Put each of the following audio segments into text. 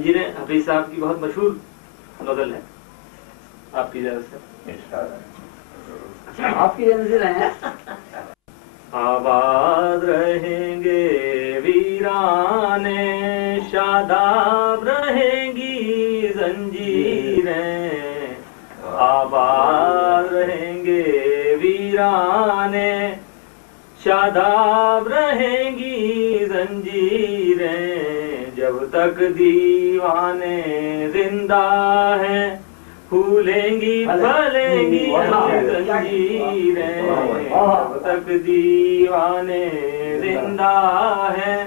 जंजीरें हफीज साहब की बहुत मशहूर गजल है, आपकी इजाजत से। आपकी जंजीरें हैं। आबाद रहेंगे वीराने, शादाब रहेंगी जंजीरें। आबाद रहेंगे वीराने, शादाब रहेंगी जंजीरें। जब तक दीवाने जिंदा हैं, फूलेंगी फलेंगी जंजीरें। जब तक दीवाने जिंदा हैं,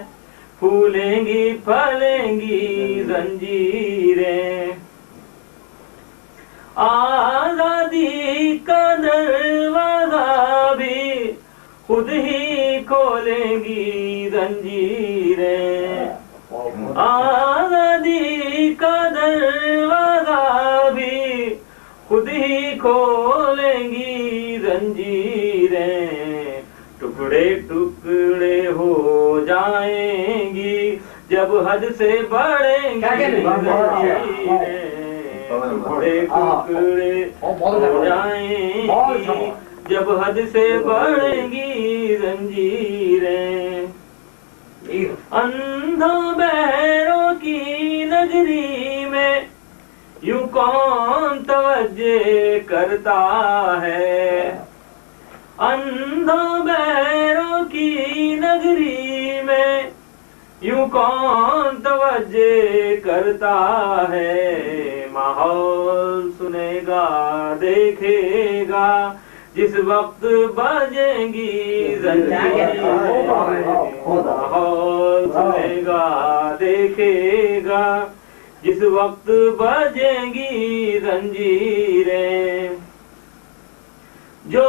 फूलेंगी फलेंगी जंजीरें। आजादी का दरवाजा भी खुद ही खोलेंगी जंजीरें। आजादी का दरवाजा भी खुद ही खोलेंगी जंजीरें। टुकड़े टुकड़े हो जाएंगी जब हद से बढ़ेंगी जंजीरें। टुकड़े टुकड़े हो जाएंगी जब हद से बढ़ेंगी जंजीरें। अंधों बहरों की नगरी में यूं कौन तवज्जे करता है। अंधों बहरों की नगरी में यूं कौन तवज्जे करता है। माहौल सुनेगा देखेगा जिस वक्त बजेंगी जंजीरें। माहौल सुनेगा देखेगा जिस वक्त बजेंगी जंजीरें। जो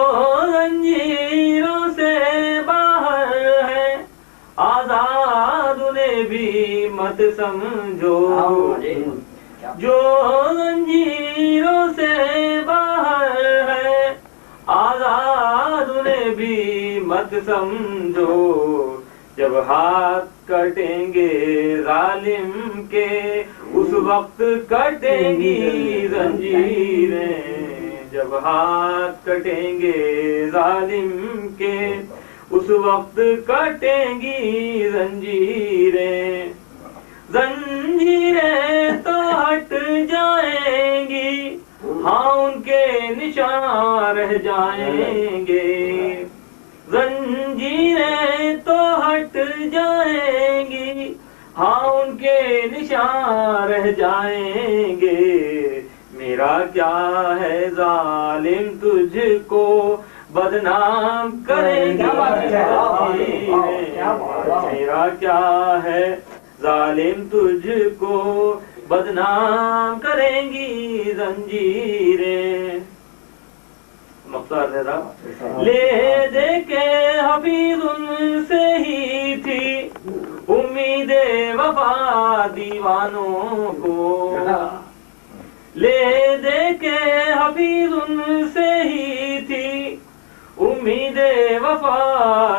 जंजीरों से बाहर है आजाद उन्हें भी मत समझो। जो जंजीरों से बाहर है आजाद उन्हें भी मत समझो। जब हाथ कटेंगे जालिम के उस वक्त कटेंगी जंजीरें। जब हाथ कटेंगे जालिम के उस वक्त कटेंगी जंजीरें। जंजीरें तो हट जाएंगी, हाँ उनके निशान रह जाएंगे। जंजीरें तो हट जाएंगी, हाँ उनके निशान रह जाएंगे। मेरा क्या है जालिम तुझको बदनाम करेंगे। मेरा क्या है जालिम तुझको बदनाम करेंगी जंजीरें। मुख्तार ज़रा ले दे के हफीज उनसे ही थी उम्मीदे वफा दीवानों को। ले दे के हफीज उनसे ही थी उम्मीदे वफा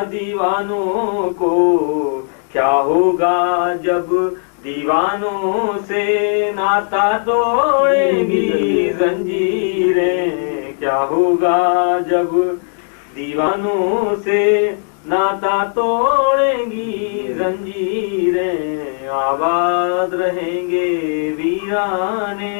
दीवानों को। क्या होगा जब दीवानों से नाता तोड़ेंगी जंजीरें। क्या होगा जब दीवानों से नाता तोड़ेंगी जंजीरें। आबाद रहेंगे वीराने।